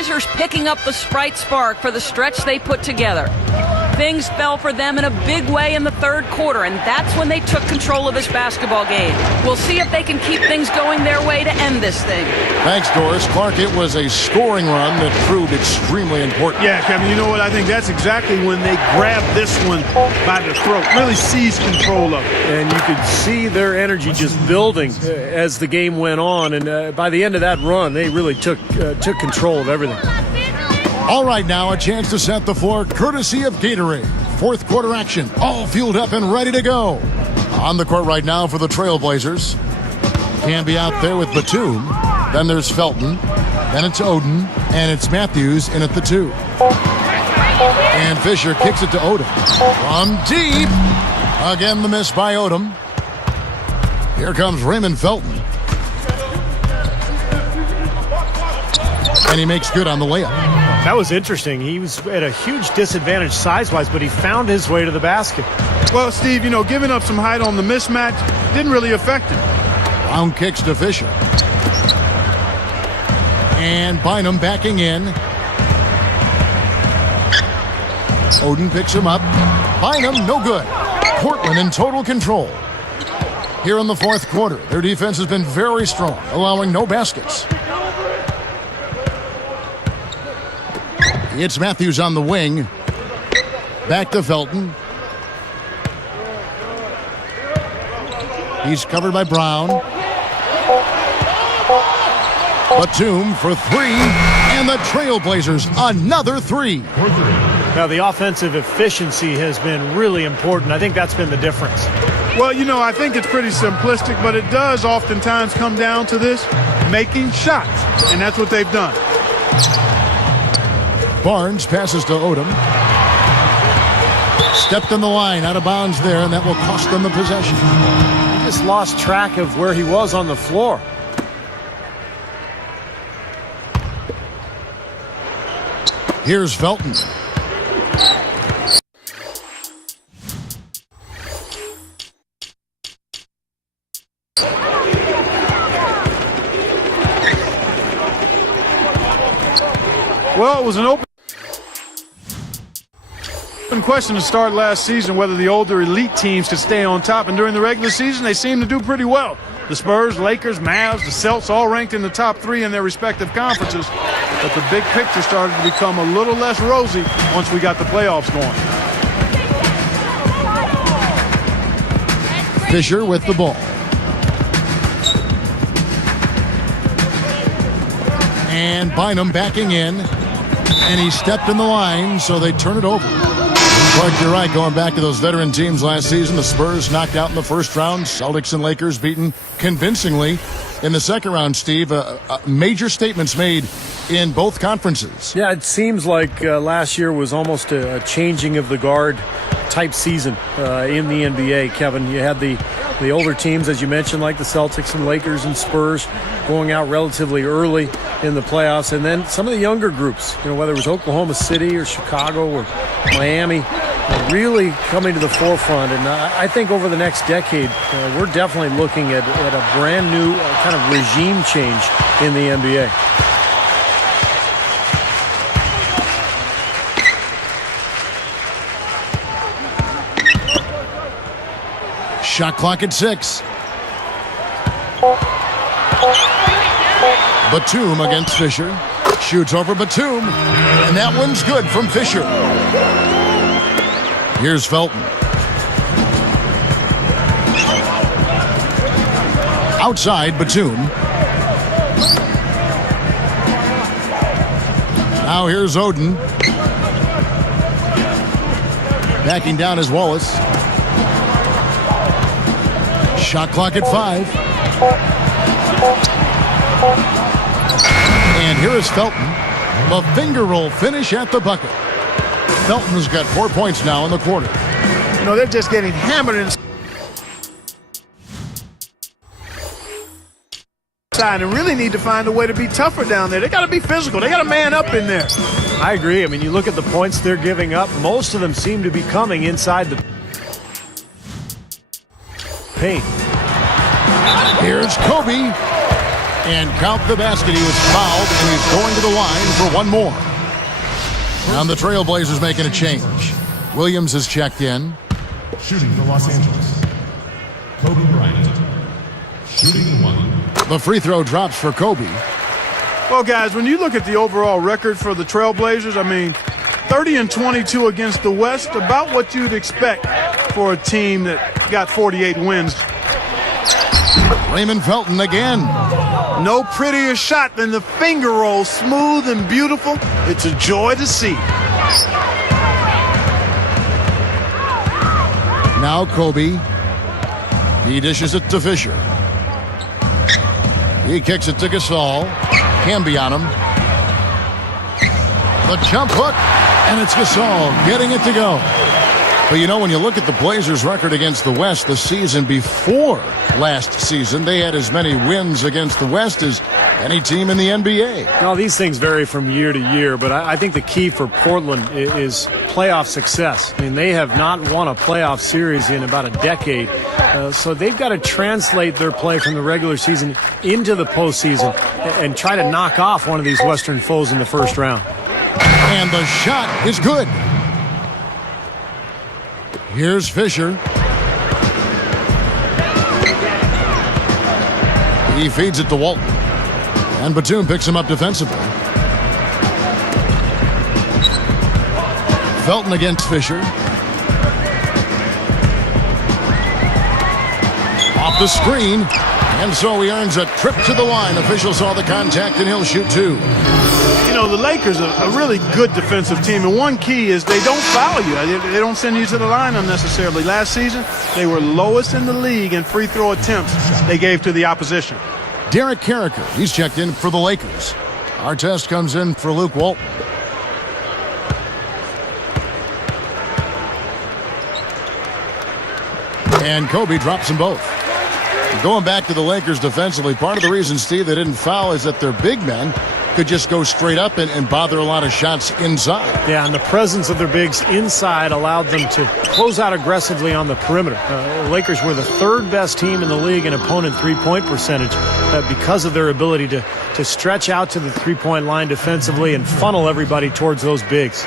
Trailblazers picking up the Sprite spark for the stretch they put together. Things fell for them in a big way in the third quarter, and that's when they took control of this basketball game. We'll see if they can keep things going their way to end this thing. Thanks, Doris. Clark, it was a scoring run that proved extremely important. Yeah, Kevin, you know what? I think that's exactly when they grabbed this one by the throat, really seized control of it. And you could see their energy just building as the game went on, and by the end of that run, they really took control of everything. All right, now a chance to set the floor courtesy of Gatorade. Fourth quarter action, all fueled up and ready to go. On the court right now for the Trailblazers. Camby out there with Batum. Then there's Felton. Then it's Oden. And it's Matthews in at the 2. And Fisher kicks it to Odom. From deep. Again, the miss by Odom. Here comes Raymond Felton. And he makes good on the layup. That was interesting. He was at a huge disadvantage size-wise, but he found his way to the basket. Well, Steve, giving up some height on the mismatch didn't really affect him. Brown kicks to Fisher. And Bynum backing in. Oden picks him up. Bynum, no good. Portland in total control. Here in the fourth quarter, their defense has been very strong, allowing no baskets. It's Matthews on the wing. Back to Felton. He's covered by Brown. Batum for 3. And the Trailblazers, another 3. Now, the offensive efficiency has been really important. I think that's been the difference. Well, I think it's pretty simplistic, but it does oftentimes come down to this, making shots. And that's what they've done. Barnes passes to Odom. Stepped in the line, out of bounds there, and that will cost them the possession. He just lost track of where he was on the floor. Here's Felton. Well, it was an open question to start last season whether the older elite teams could stay on top, and during the regular season they seem to do pretty well. The Spurs, Lakers, Mavs, the Celtics all ranked in the top 3 in their respective conferences, but the big picture started to become a little less rosy once we got the playoffs going. Fisher with the ball. And Bynum backing in. And he stepped in the line, so they turn it over. Clark, you're right. Going back to those veteran teams last season, the Spurs knocked out in the first round. Celtics and Lakers beaten convincingly in the second round, Steve. Major statements made in both conferences. Yeah, it seems like last year was almost a changing of the guard type season in the NBA, Kevin. You had the older teams, as you mentioned, like the Celtics and Lakers and Spurs, going out relatively early in the playoffs, and then some of the younger groups, whether it was Oklahoma City or Chicago or Miami, really coming to the forefront. And I think over the next decade, we're definitely looking at a brand new kind of regime change in the NBA. Shot clock at 6. Batum against Fisher. Shoots over Batum. And that one's good from Fisher. Here's Felton. Outside, Batum. Now here's Oden. Backing down is Wallace. Shot clock at 5. And here is Felton. The finger roll finish at the bucket. Felton's got 4 points now in the quarter. They're just getting hammered inside and really need to find a way to be tougher down there. They got to be physical. They got to man up in there. I agree. I mean, you look at the points they're giving up. Most of them seem to be coming inside the paint. Here's Kobe. And count the basket. He was fouled, and he's going to the line for one more. And the Trailblazers making a change. Williams has checked in. Shooting for Los Angeles, Kobe Bryant. Shooting one. The free throw drops for Kobe. Well, guys, when you look at the overall record for the Trailblazers, I mean, 30-22 against the West, about what you'd expect for a team that got 48 wins. Raymond Felton again. No prettier shot than the finger roll, smooth and beautiful. It's a joy to see. Now Kobe. He dishes it to Fisher. He kicks it to Gasol. Camby on him. The jump hook, and it's Gasol getting it to go. But you know, when you look at the Blazers' record against the West the season before last season, they had as many wins against the West as any team in the NBA. Now, these things vary from year to year, but I think the key for Portland is playoff success. I mean, they have not won a playoff series in about a decade, so they've got to translate their play from the regular season into the postseason and try to knock off one of these Western foes in the first round. And the shot is good. Here's Fisher. He feeds it to Walton. And Batum picks him up defensively. Felton against Fisher. Off the screen. And so he earns a trip to the line. Official saw the contact and he'll shoot two. You know, the Lakers are a really good defensive team, and one key is they don't foul you. They don't send you to the line unnecessarily. Last season, they were lowest in the league in free throw attempts they gave to the opposition. Derek Carricker, he's checked in for the Lakers. Artest comes in for Luke Walton. And Kobe drops them both. Going back to the Lakers defensively, part of the reason, Steve, they didn't foul is that their big men could just go straight up and bother a lot of shots inside. Yeah, and the presence of their bigs inside allowed them to close out aggressively on the perimeter. The Lakers were the third best team in the league in opponent three-point percentage because of their ability to stretch out to the three-point line defensively and funnel everybody towards those bigs.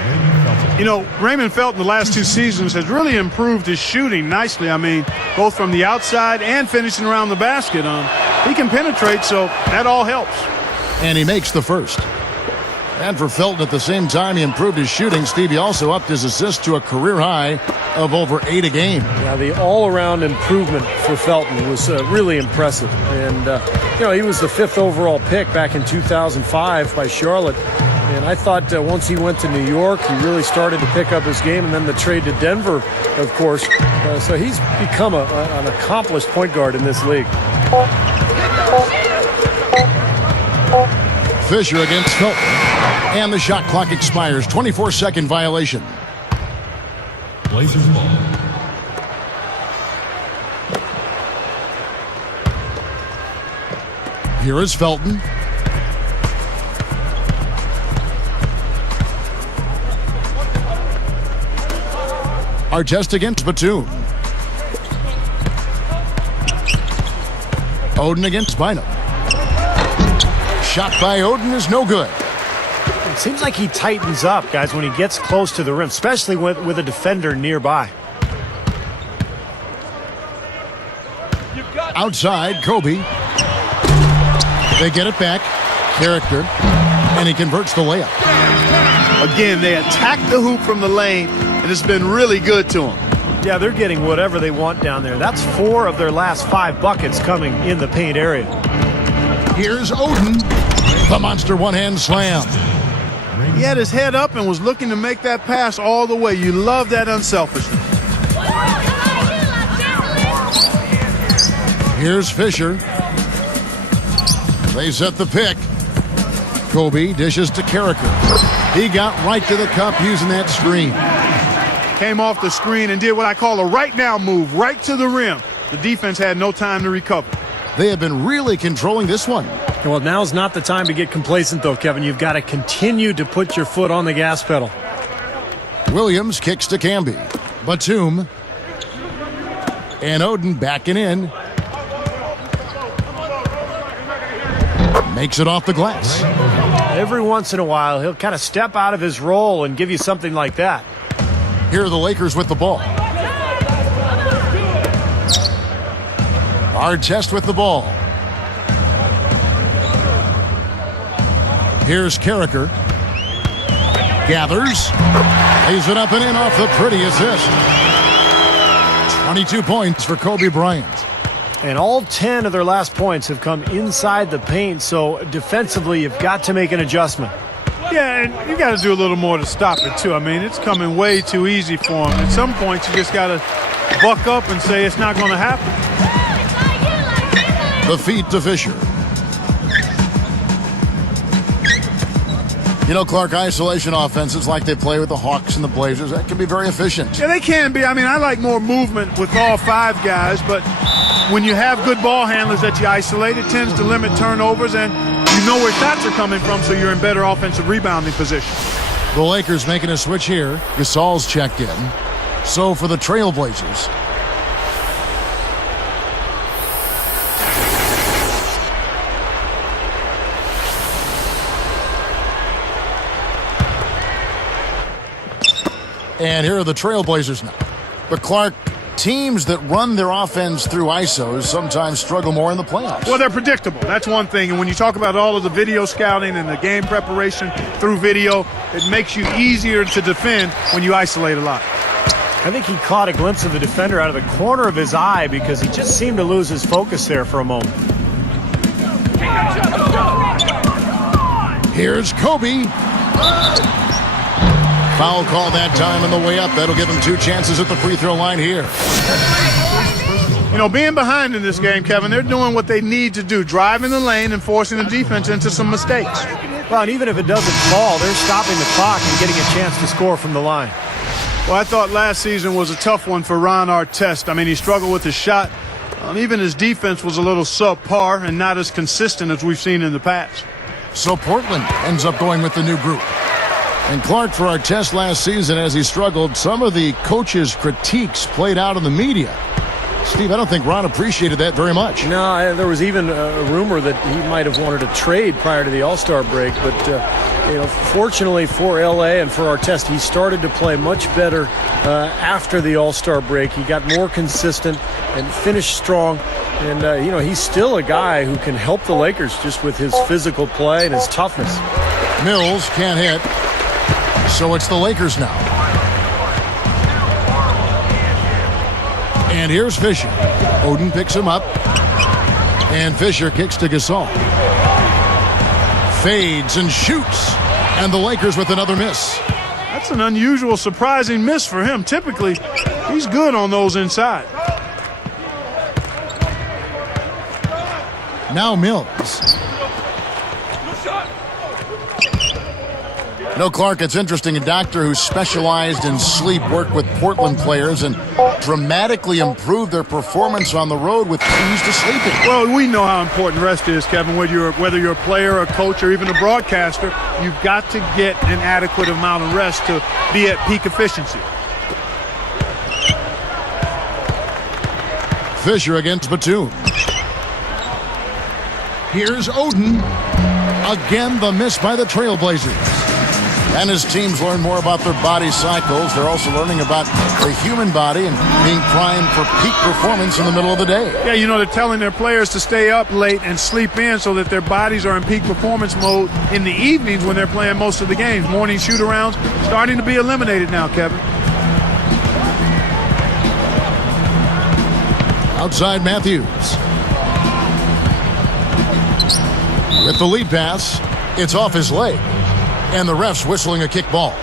You know, Raymond Felton the last two seasons has really improved his shooting nicely. I mean, both from the outside and finishing around the basket. He can penetrate, so that all helps. And he makes the first. And for Felton at the same time, he improved his shooting. Stevie also upped his assist to a career high of over 8 a game. Yeah, the all-around improvement for Felton was really impressive. And, you know, he was the 5th overall pick back in 2005 by Charlotte. And I thought once he went to New York, he really started to pick up his game. And then the trade to Denver, of course. So he's become an accomplished point guard in this league. Fisher against Felton. And the shot clock expires. 24-second violation. Blazers ball. Here is Felton. Artest against Batum. Oden against Bynum. Shot by Oden is no good. It seems like he tightens up, guys, when he gets close to the rim, especially with a defender nearby. Outside, Kobe. They get it back. Character. And he converts the layup. Again, they attack the hoop from the lane, and it's been really good to them. Yeah, they're getting whatever they want down there. That's 4 of their last 5 buckets coming in the paint area. Here's Oden. The monster one-hand slam. He had his head up and was looking to make that pass all the way. You love that unselfishness. Here's Fisher. They set the pick. Kobe dishes to Carricker. He got right to the cup using that screen. Came off the screen and did what I call a right now move, right to the rim. The defense had no time to recover. They have been really controlling this one. Well, now's not the time to get complacent, though, Kevin. You've got to continue to put your foot on the gas pedal. Williams kicks to Camby. Batum. And Oden backing in. Fakes it off the glass. Every once in a while, he'll kind of step out of his role and give you something like that. Here are the Lakers with the ball. Artest with the ball. Here's Carricker. Gathers. Lays it up and in off the pretty assist. 22 points for Kobe Bryant. And all 10 of their last points have come inside the paint, so defensively you've got to make an adjustment. Yeah, and you got to do a little more to stop it, too. I mean, it's coming way too easy for him. At some points, you just got to buck up and say it's not going to happen. The feed to Fisher. You know, Clark, isolation offenses like they play with the Hawks and the Blazers, that can be very efficient. Yeah, they can be. I mean, I like more movement with all 5 guys, but when you have good ball handlers that you isolate, it tends to limit turnovers, and you know where shots are coming from, so you're in better offensive rebounding position. The Lakers making a switch here. Gasol's checked in. So for the Trailblazers, and here are the Trailblazers now. But Clark, teams that run their offense through ISOs sometimes struggle more in the playoffs. Well, they're predictable. That's one thing. And when you talk about all of the video scouting and the game preparation through video, it makes you easier to defend when you isolate a lot. I think he caught a glimpse of the defender out of the corner of his eye because he just seemed to lose his focus there for a moment. Here's Kobe. Foul call that time on the way up. That'll give him 2 chances at the free throw line here. You know, being behind in this game, Kevin, they're doing what they need to do, driving the lane and forcing the defense into some mistakes. Well, and even if it doesn't fall, they're stopping the clock and getting a chance to score from the line. Well, I thought last season was a tough one for Ron Artest. I mean, he struggled with his shot. Even his defense was a little subpar and not as consistent as we've seen in the past. So Portland ends up going with the new group. And Clark, for Artest last season as he struggled, some of the coaches' critiques played out in the media. Steve, I don't think Ron appreciated that very much. No, there was even a rumor that he might have wanted a trade prior to the All-Star break. But, fortunately for L.A. and for Artest, he started to play much better after the All-Star break. He got more consistent and finished strong. And, he's still a guy who can help the Lakers just with his physical play and his toughness. Mills can't hit. So it's the Lakers now. And here's Fisher. Oden picks him up. And Fisher kicks to Gasol. Fades and shoots. And the Lakers with another miss. That's an unusual, surprising miss for him. Typically, he's good on those inside. Now Mills. No, Clark, it's interesting. A doctor who specialized in sleep worked with Portland players and dramatically improved their performance on the road with keys to sleeping. Well, we know how important rest is, Kevin. Whether you're a player, a coach, or even a broadcaster, you've got to get an adequate amount of rest to be at peak efficiency. Fisher against Batum. Here's Oden. Again, the miss by the Trailblazers. And as teams learn more about their body cycles, they're also learning about the human body and being primed for peak performance in the middle of the day. Yeah, they're telling their players to stay up late and sleep in so that their bodies are in peak performance mode in the evenings when they're playing most of the games. Morning shoot-arounds starting to be eliminated now, Kevin. Outside Matthews. With the lead pass, it's off his leg. And the ref's whistling a kick ball.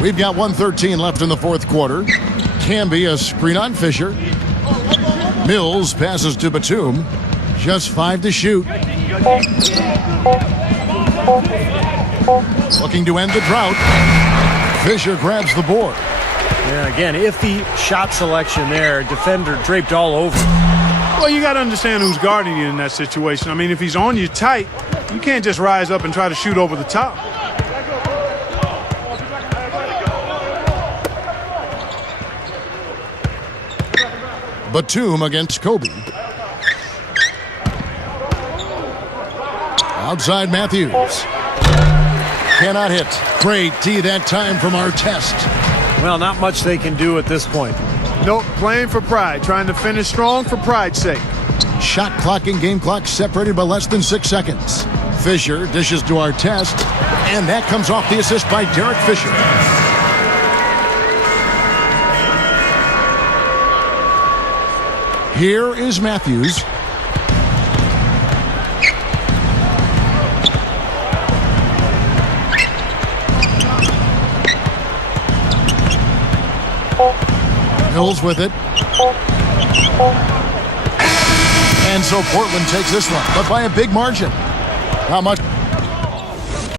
We've got 1:13 left in the fourth quarter. Camby, a screen on Fisher. Mills passes to Batum. Just 5 to shoot. Looking to end the drought. Fisher grabs the board. Yeah, again, iffy shot selection there. Defender draped all over. Well, you got to understand who's guarding you in that situation. I mean, if he's on you tight, you can't just rise up and try to shoot over the top. Batum against Kobe. Outside Matthews. Cannot hit. Great D that time from Artest. Well, not much they can do at this point. Nope, playing for pride, trying to finish strong for pride's sake. Shot clock and game clock separated by less than 6 seconds. Fisher dishes to Artest, and that comes off the assist by Derek Fisher. Here is Matthews. Mills with it. And so Portland takes this one, but by a big margin. Not much.